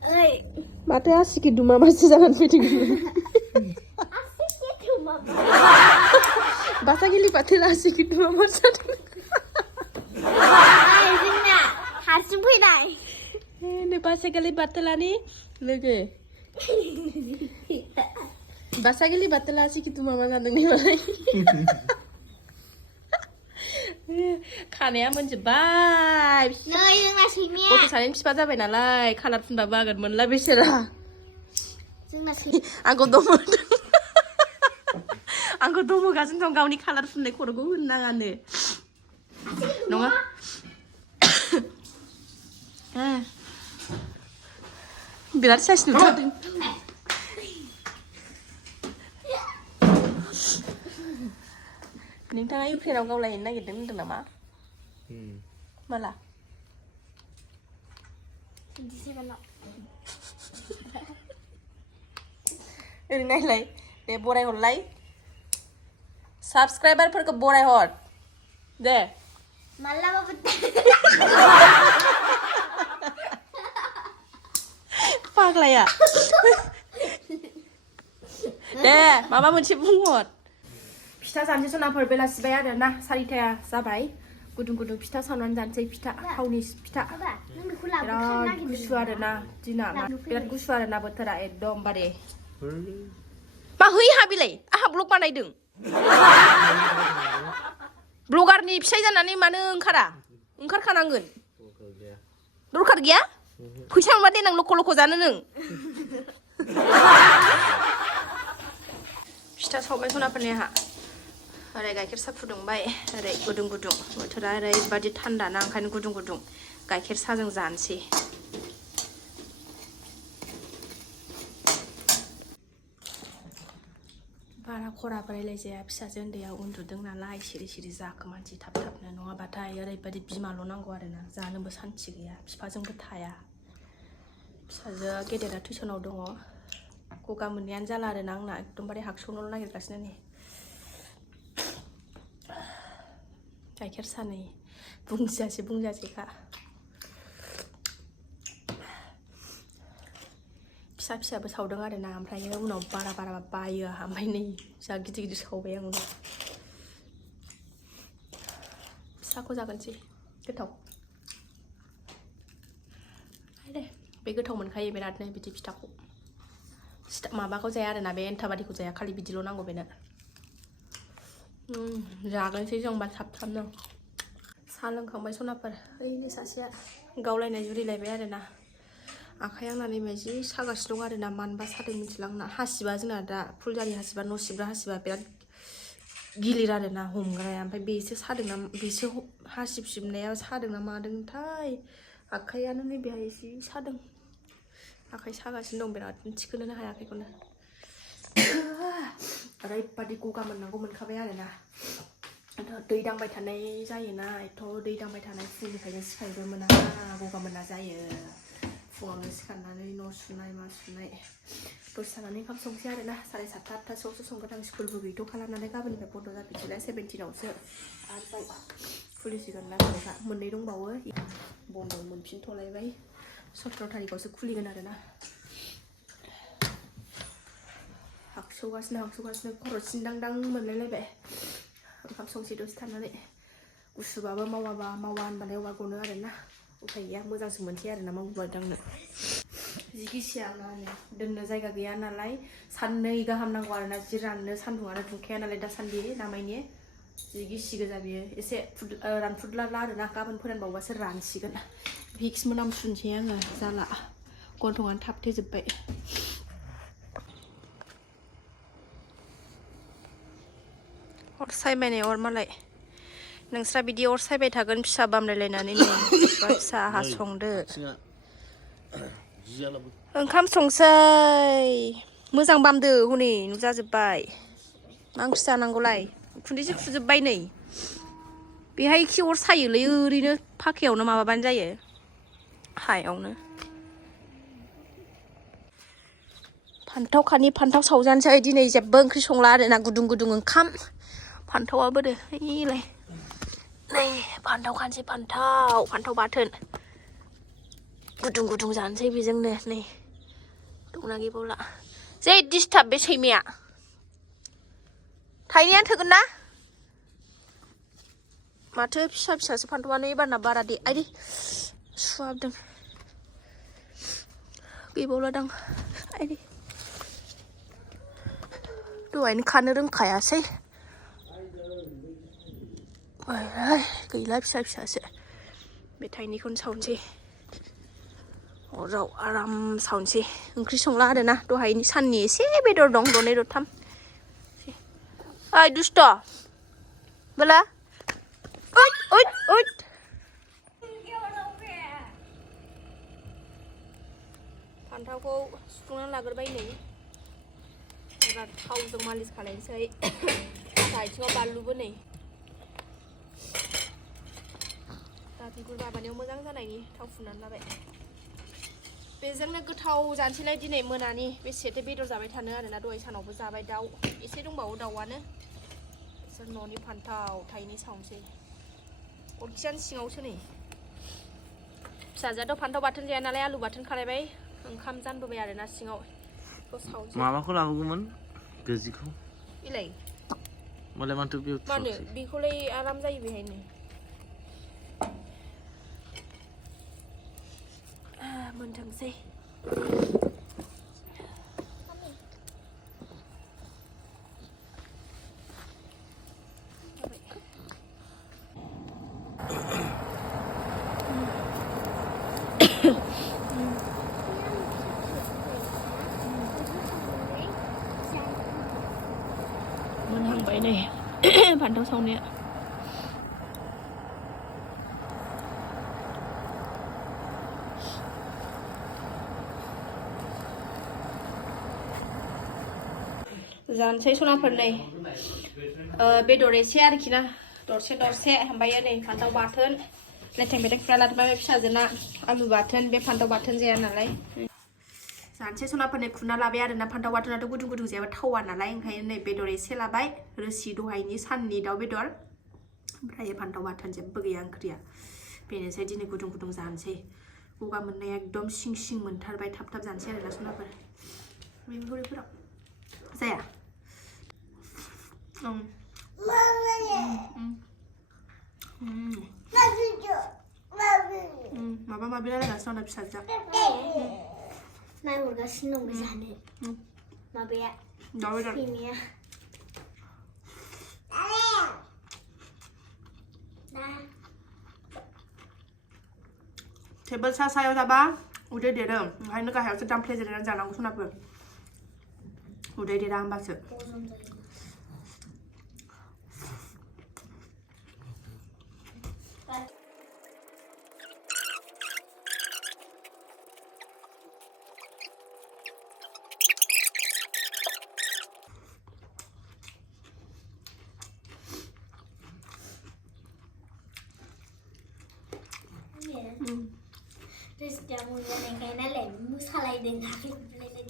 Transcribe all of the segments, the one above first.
Mata asik itu mama sih jalan meeting. Asik itu mama. Bahasa gili patil asik itu mama jalan. Ay जोंना हारसिं फैनाय. Ini bahasa gili patil ani logo. Bahasa gili patil asik itu mama jalan nih malai. खानाया मोनजोब्बाय नै जोंना सैमाया गथ' सानैनि बिफा जाबाय नालाय कालार फुनबाबो आगोन मोनला बिसोरा जोंना आंखौ दमोदों आंखौ दमोगासिनो दं गावनि कालार फुननाय खर'खौ होनो नाङानो नङा बिराद साइस नुथारदों नोंथाङा इउक्रेनाव गावलायनो नागिरदों होनदों नामा माला ओरै नायलाय दे बराय हरलाय साबस्क्राइबारफोरखौ बराय हर दे मालाबाबो फाग्लाया दे माबा मोनसे बुंहर फिथा जानोसै सनाफोर बेलासिबाय आरो ना 4:00 जाबाय गुदुं गुदुं फिथा सावनानै जानोसै फिथा थावनि फिथा बिराद गुसु आरो ना दिना बिराद गुसु आरो ना बोथोरा एकदमबारे मा है हाबिलाय आहा ब्लग बानायदों ब्लगारनि फिसाय जानानै मानो ओंखारखानांगोन दरखार गैया फैसा मोनबा देनां लख' लख' जानो नों फिथा सावबाय सनाफोरनि आहा ओरै गाइखेर साहा फुदुंबाय ओरै गुदुं गुदुं बोथोरा ओरैबादि थान्दा ना ओंखायनो गुदुं गुदुं गाइखेर साहाजों जानोसै बारा खराबो रायलायजाया फिसाजो उन्दैया उन्दुदों नालाय सिरि सिरि जाखोमानोसै थाब थाबनो नङाबाथाय ओरैबादि बिमाल' नांगौ आरोना जानोबो सान्थि गैया बिफाजोंबो थाया फिसाजोआ गेदेरा टिउसनाव दङ गगा मोननायानो जाला आरोना आंना एकदमबारे हागसौनोल' नागिरगासिनो नै गाइखेर सानै बुंजासेखा फिसा फिसाबो सावदों आरोना ओमफ्राय उनाव बारा बायो आहा ओमफ्राय नै जा गिदिर गिदिर सावबाय आं फिसाखौ जागोनसै गोथाव दे बे गोथाव मोनखायो बिरादनो बिदि फिथाखौ माबाखौ जाया आरोना बे एन्थाबादिखौ जाया खालि बिदिल' नांगौ बेनो जागोनसै जोंबा थाब-थाबनो साहा लोंखांबाय सनाफोर ओइनै सासेया गावलायनाय जुरिलायबाय आरोना आखाइ आंना नै जि सागासिनो दं आरोना मानबा सादों मिथिला आंना हासिबा जोंना दा फुलजारि हासिबा न' सिबग्रा हासिबा बिराद गिलिर आरोना हमग्राया ओमफ्राय बेसो सादोंना बेसो हासिब सिबनाया सादोंना मादोंथाय आखाइयानो नै बेहाय एसे सादों आखाइ सागासिनो दं बिराद थिखोनोनो हाया आखाइखौनो ओरैबादि गगा मोननांगौ मोनखाबाय आरोना दै दांबाय थानाय जायोना एथ' दै दांबाय थानाय फुंनिफ्रायनो सिखारनोबो मोना गगा मोनना जायो फुङावनो सिखारनानै न' सुनाय मा सुनाय दसे थानानै ओंखाम संसै आरोना 7:30 8:00सोआवसो संगोन आं स्कुलबो गैथ'खाला नालाय गाबोननिफ्राय बन्द' जाफिनसैलाय 17आवसो आरोबाव खुलिसिगोन ना फरिखा मोननै दंबावो बन्द' मोनफिनथ'लायबाय 17 थारिखआवसो खुलिगोन आरोना हागसौगासिनो खर' सिनदांदां मोनलायलायबाय ओंखाम संसै दसे थानानै गुसुबाबो मावा होनबालाय अबा गनो आरोना उफाय गैया मोजांसो मोनसै आरोना मावबाय दांनो जि गिसिया आंना दोननो जायगा गैया नालाय साननै गाहाम नांगौ आरोना जि राननो सान्दुङानो दुंखाया नालाय दासान्दि दामायनि जि गिसि गोजा बियो एसे रानफुदलाला आरोना गाबोन फोरानबावबासो रानसिगोन भिक्स मोनामसुनसै आङो जाला गन्थंआनो थाबथेजोब्बाय अर सायबायनाय अर मालाय नोंस्रा बिदि अर सायबाय थागोन फिसा बामलायलायनानै नै फिसा आहा संदो ओंखाम संसै मोजां बामदो हनै नुजाजोब्बाय मा ओंख्रि जानांगौलाय खुन्दैसो खुजोब्बाय नै बेहाय खि अर सायोलै ओरैनो फाखायावनो माबाबानो जायो हायावनो फान्थाव खानि फान्थाव सावजानोसै दिनै जेबो ओंख्रि संला आरोना गुदुं गुदुं ओंखाम फान्थावा बोरो ओइलाय नै फान्थाव खानोसै फान्थाव बाथोन गुदुं जानोसै बेजोंनो नै दंना गैबावला जै डिस्टार्ब बे सैमाया थाइनैयानो थोगोन ना माथो फिसा फिसासो फान्थावानो एबारना बारा दे आइदि सुहाबदों गैबावलादां आइदि दहायनो खानो रोंखायासै गैला फिसा फिसासो बे थाइनैखौनो सावनोसै अराव आराम सावनोसै ओंख्रि संला आरोना दहायनि साननि एसे बेदर दं दरनै दरथाम ओइ दुस्ट' बोला ओइट ओइट ओइट फान्थावखौ सुखांनानै लाग्रोबाय नै एबार थावजों मालिस खालायनोसै आथिङाव बानलुबो नै दा बिगुर माबानायाव मोजां जानायनि थाव फुननानै लाबाय बेजोंनो गोथाव जानोसैलाय दिनै मोनानि बेसेथो बेदर जाबाय थानो आरोना दहाय सानावबो जाबाय दाउ एसे दंबावो दाउआनो जों न'नि फान्थाव थाइनै सावनोसै अरखियानो सिङावसो नै फिसाजोआथ' फान्थाव बाथोन जाया नालाय आलु बाथोन खालायबाय ओंखाम जानबोबाय आरोना सिङाव बेखौ सावनोसै माबाखौ लाबोगौमोन गोजिखौ इलाय मालाय माथो बेयाव मानो बेखौलाय आराम जायो बेहायनो मोनथोंसै मोनहांबाय नै फान्थाव सावनाया जानोसै सनाफोर नै बेदर एसे आरोखि ना दरसे ओमफ्राय नै फान्थाव बाथोन लेथें बेथें फ्राय लादोंबाय फिसाजोना आलु बाथोन बे फान्थाव बाथोन जाया नालाय जानोसै सनाफोरनि खुना लाबाय आरोना फान्थाव बाथोनाथ' गुदुं जायाबा थावा नालाय ओंखायनो नै बेदर एसे लाबाय रोसि दहायनि साननि दाउ बेदर ओमफ्राय फान्थाव बाथोन जेबो गैया ओंख्रिया बेनोसै दिनै गुदुं जानोसै गगा मोननाया एकदम सिं मोनथारबाय थाब जानोसै आरोना सनाफोर बेफोराव जाया माबा माबि रायलायगासिनो दं फिसाजोआ नायहरगासिनो दं जानो माबाया दाउ बेदर सैमाया टेबोल सायाव जाबा उदै देरो ओंखायनो गाहायावसो दामफ्ले जिरायनानै जानांगौ सनाफोर उदै देरा होमबासो Terus dia mulai kayaknya lemu salah ide tapi lele.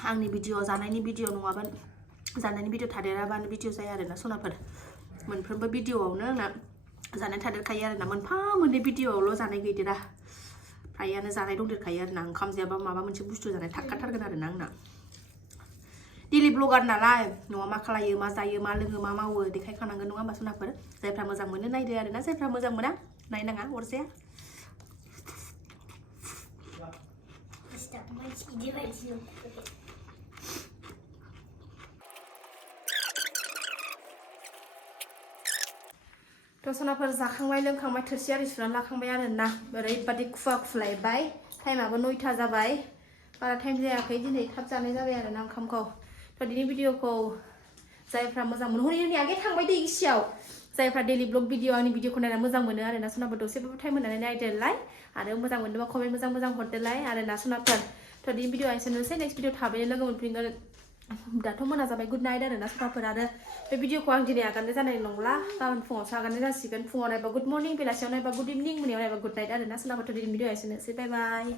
आंनि भिडिअ जानायनि भिडिअ नङाबा जानायनि भिडिअ थादेराबानो भिडिअ जाया आरोना सनाफोर मोनफ्रोमबो भिडिअआवनो आंना जानाय थादेरखायो आरोना मोनफा मोननै भिडिअआवल' जानाय गैदेरा फ्रायानो जानाय दंदेरखायो आरोना ओंखाम जायाबा माबा मोनसे बुस्थु जानाय थाखाथारगोन आरोना आंना डेलि ब्लगार नालाय न'आव मा खालायो मा जायो मा लोङो मा मावो देखायखानांगोन नङा होमबा सनाफोर जायफ्रा मोजां मोनो नायदो आरोना जायफ्रा मोजां मोना नायनाङा अरजाया सनाफोर जाखांबाय लोंखांबाय थोरसि आरि सुनानै लाखांबाय आरोना ओरैबादि खुवा खुलायबाय टाइमाबो 9टा जाबाय बारा टाइम जायाखै दिनै थाब जानाय जाबाय आरोना ओंखामखौ दिनै भिडिअखौ जायफ्रा मोजां मोनो हनै आगे थांबाय दै गिसियाव जायफ्रा डेलि ब्लग भिडिअ आंनि भिडिअखौ नायना मोजां मोनो आरोना सनाफोर दसेबाबो टाइम होनानै नायदोलाय आरो मोजां मोनदोंबा कमेन्ट मोजां हरदोलाय आरोना सनाफोर दिनै भिडिअ एसेनोसै नेक्स्ट भिडिअ थाबैनो लोगो मोनफिनगोन दाथ' मोना जाबाय गुड नाइट आरो ना सखाफोर आरो बे भिडिअखौ आं दिनै आगारनाय जानाय नंला गाबोन फुङावसो आगारनाय जासिगोन फुङाव नायबा गुड मर्निं बेलासियाव नायबा गुड इभिनिं मोनायाव नायबा गुड नाइट आरो ना सोलाबाथ' दिनै भिडिअ एसेनोसै बाय बाय